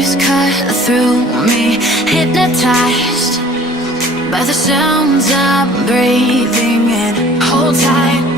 waves cut through me, hypnotized by the sounds I'm breathing in. Hold tight,